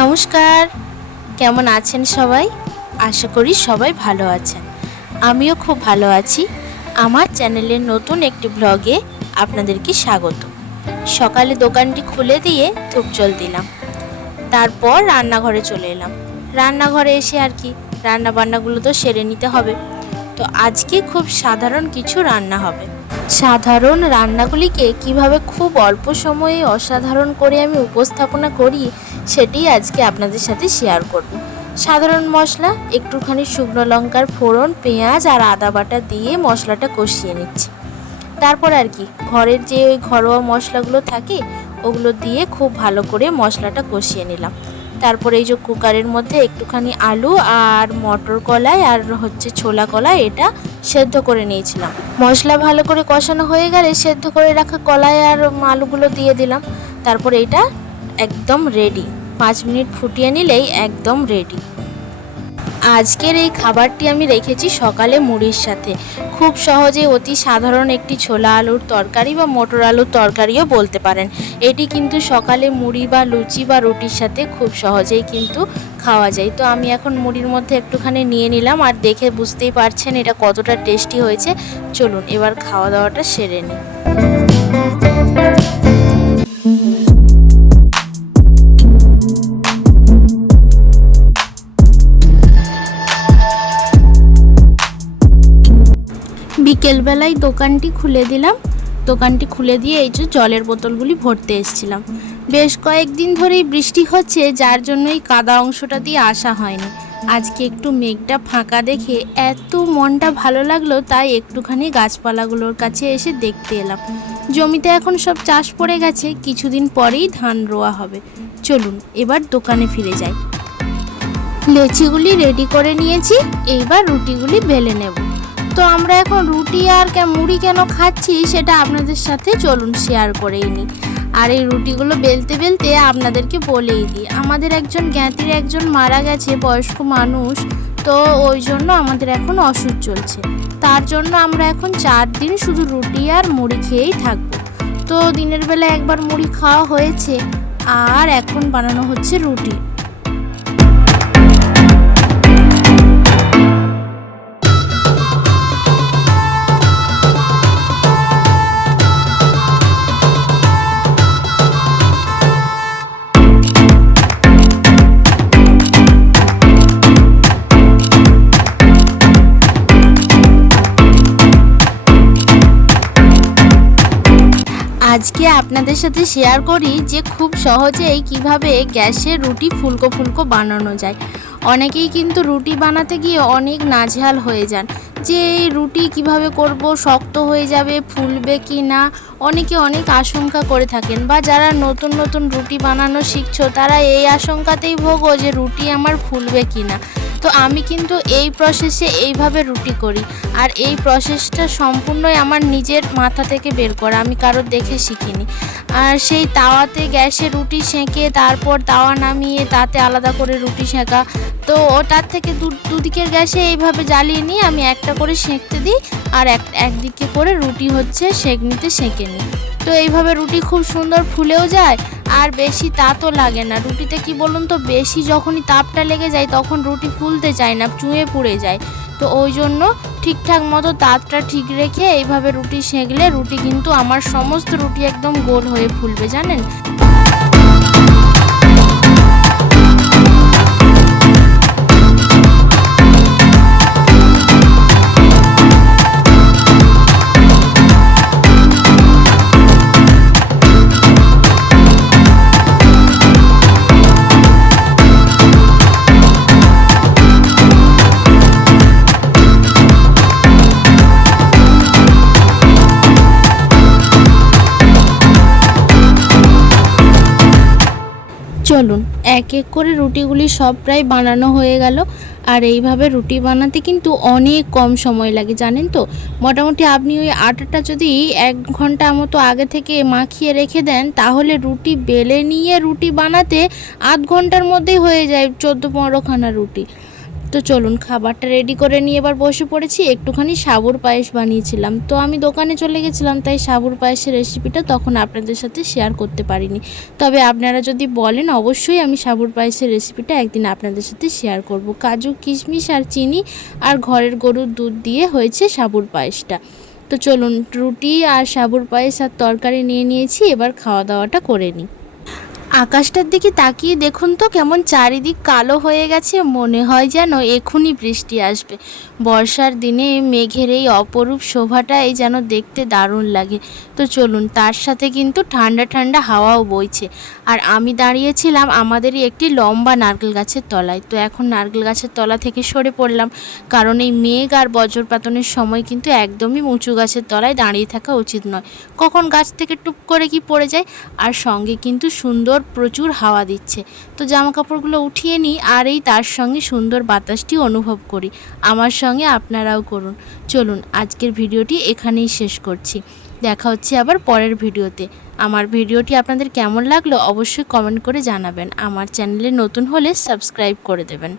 নমস্কার। কেমন আছেন সবাই? আশা করি সবাই ভালো আছেন। আমিও খুব ভালো আছি। আমার চ্যানেলের নতুন একটি ব্লগে আপনাদেরকে স্বাগত। সকালে দোকানটি খুলে দিয়ে ধূপ জল দিলাম। তারপর রান্নাঘরে চলে এলাম। রান্নাঘরে এসে আর কি রান্না বান্নাগুলো তো সেরে নিতে হবে। তো আজকে খুব সাধারণ কিছু রান্না হবে। সাধারণ রান্নাগুলিকে কীভাবে খুব অল্প সময়ে অসাধারণ করে আমি উপস্থাপনা করি সেটি আজকে আপনাদের সাথে শেয়ার করব। সাধারণ মশলা, একটুখানি শুকনো লঙ্কার ফোড়ন, পেঁয়াজ আর আদা বাটা দিয়ে মশলাটা কষিয়ে নিচ্ছি। তারপর আর কি, ঘরের যে ওই ঘরোয়া মশলাগুলো থাকে, ওগুলো দিয়ে খুব ভালো করে মশলাটা কষিয়ে নিলাম। তারপরে এই যে কুকারের মধ্যে একটুখানি আলু আর মটর কলাই আর হচ্ছে ছোলা কলাই, এটা সেদ্ধ করে নিয়েছিলাম। মশলা ভালো করে কষানো হয়ে গেলে সেদ্ধ করে রাখা কলাই আর আলুগুলো দিয়ে দিলাম। তারপর এটা একদম রেডি পাঁচ মিনিট ফুটিয়ে নিলেই একদম রেডি আজকের এই খাবারটি আমি রেখেছি সকালে মুড়ির সাথে। খুব সহজে অতি সাধারণ একটি ছোলা আলুর তরকারি বা মটর আলুর তরকারিও বলতে পারেন। এটি কিন্তু সকালে মুড়ি বা লুচি বা রুটির সাথে খুব সহজেই কিন্তু খাওয়া যায়। তো আমি এখন মুড়ির মধ্যে একটুখানি নিয়ে নিলাম আর দেখে বুঝতেই পারছেন এটা কতটা টেস্টি হয়েছে। চলুন, এবার খাওয়া দাওয়াটা সেরে নিই। বিকেলবেলায় দোকানটি খুলে দিলাম। দোকানটি খুলে দিয়ে এই যে জলের বোতলগুলি ভরতে এসেছিলাম। বেশ কয়েকদিন ধরেই বৃষ্টি হচ্ছে, যার জন্য এই কাদা অংশটা দিয়ে আসা হয়নি। আজকে একটু মেঘটা ফাঁকা দেখে এত মনটা ভালো লাগল, তাই একটুখানি গাছপালাগুলোর কাছে এসে দেখতে এলাম। জমিতে এখন সব চাষ পড়ে গেছে, কিছুদিন পরেই ধান রোয়া হবে। চলুন, এবার দোকানে ফিরে যাই। লেচিগুলি রেডি করে নিয়েছি, এইবার রুটিগুলি বেলে নেব। তো আমরা এখন রুটি আর মুড়ি কেন খাচ্ছি সেটা আপনাদের সাথে চলুন শেয়ার করেই নিই। আর এই রুটিগুলো বেলতে বেলতে আপনাদেরকে বলেই দিই। আমাদের একজন জ্ঞাতির একজন মারা গেছে, বয়স্ক মানুষ, তো ওই জন্য আমাদের এখন ওষুধ চলছে। তার জন্য আমরা এখন চার দিন শুধু রুটি আর মুড়ি খেয়েই থাকব। তো দিনের বেলা একবার মুড়ি খাওয়া হয়েছে, আর এখন বানানো হচ্ছে রুটি। আজকে আপনাদের সাথে শেয়ার করি যে খুব সহজেই কীভাবে গ্যাসে রুটি ফুলকো ফুলকো বানানো যায়। অনেকেই কিন্তু রুটি বানাতে গিয়ে অনেক নাজেহাল হয়ে যান যে এই রুটি কীভাবে করব, শক্ত হয়ে যাবে, ফুলবে কি না? অনেকে অনেক আশঙ্কা করে থাকেন বা যারা নতুন নতুন রুটি বানানো শিখছো তারা এই আশঙ্কাতেই ভোগো যে রুটি আমার ফুলবে কি না। তো আমি কিন্তু এই প্রসেসে এইভাবে রুটি করি। আর এই প্রসেসটা সম্পূর্ণই আমার নিজের মাথা থেকে বের করা, আমি কারোর দেখে শিখিনি। আর সেই তাওয়াতে গ্যাসে রুটি সেঁকে, তারপর তাওয়া নামিয়ে তাতে আলাদা করে রুটি সেঁকা। তো ওটার থেকে দু, দুদিকের গ্যাসে এইভাবে জ্বালিয়ে নিই আমি একটা করে সেঁকতে দিই, আর এক, একদিকে করে রুটি হচ্ছে সেঁকনিতে সেঁকে নিই। তো এইভাবে রুটি খুব সুন্দর ফুলেও যায় আর বেশি তাতও লাগে না। রুটিতে কি বলুন তো, বেশি যখনই তাপটা লেগে যায় তখন রুটি ফুলতে চায় না, চুঁয়ে পুড়ে যায়। তো ওই জন্য ঠিকঠাক মতো তাপটা ঠিক রেখে এইভাবে রুটি সেঁকলে রুটি কিন্তু আমার সমস্ত রুটি একদম গোল হয়ে ফুলবে, জানেন? এক এক করে রুটিগুলি সব প্রায় বানানো হয়ে গেল। আর এইভাবে রুটি বানাতে কিন্তু অনেক কম সময় লাগে, জানেন তো? মোটামুটি আপনি ওই আটাটা যদি এক ঘণ্টা মতো আগে থেকে মাখিয়ে রেখে দেন, তাহলে রুটি বেলে নিয়ে রুটি বানাতে আধ ঘণ্টার মধ্যেই হয়ে যায় চোদ্দ পনেরোখানা রুটি। তো চলুন, খাবারটা রেডি করে নিয়ে এবার বসে পড়েছি। একটুখানি সাবুর পায়েস বানিয়েছিলাম। তো আমি দোকানে চলে গেছিলাম, তাই সাবুর পায়েসের রেসিপিটা তখন আপনাদের সাথে শেয়ার করতে পারিনি। তবে আপনারা যদি বলেন, অবশ্যই আমি সাবুর পায়েসের রেসিপিটা একদিন আপনাদের সাথে শেয়ার করব। কাজু, কিশমিশ আর চিনি আর ঘরের গরুর দুধ দিয়ে হয়েছে সাবুর পায়েসটা। তো চলুন, রুটি আর সাবুর পায়েস আর তরকারি নিয়ে নিয়েছি, এবার খাওয়া দাওয়াটা করে নিই। আকাশটার দিকে তাকিয়ে দেখুন তো কেমন চারিদিক কালো হয়ে গেছে। মনে হয় যেন এখনই বৃষ্টি আসবে। বর্ষার দিনে মেঘের এই অপরূপ শোভাটাই যেন দেখতে দারুণ লাগে। তো চলুন, তার সাথে কিন্তু ঠান্ডা ঠান্ডা হাওয়াও বইছে। আর আমি দাঁড়িয়েছিলাম আমাদেরই একটি লম্বা নারকেল গাছের তলায়। তো এখন নারকেল গাছের তলা থেকে সরে পড়লাম। কারণ এই মেঘ আর বজ্রপাতনের সময় কিন্তু একদমই উঁচু গাছের তলায় দাঁড়িয়ে থাকা উচিত নয়। কখন গাছ থেকে টুপ করে কি পড়ে যায়? আর সঙ্গে কিন্তু সুন্দর প্রচুর হাওয়া দিচ্ছে। তো জামা কাপড়গুলো উঠিয়ে নিই আর এই তার সঙ্গে সুন্দর বাতাসটি অনুভব করি। আমার সঙ্গে আপনারাও করুন। চলুন, আজকের ভিডিওটি এখানেই শেষ করছি। দেখা হচ্ছে আবার পরের ভিডিওতে। আমার ভিডিওটি আপনাদের কেমন লাগল অবশ্যই কমেন্ট করে জানাবেন। আমার চ্যানেলে নতুন হলে সাবস্ক্রাইব করে দেবেন।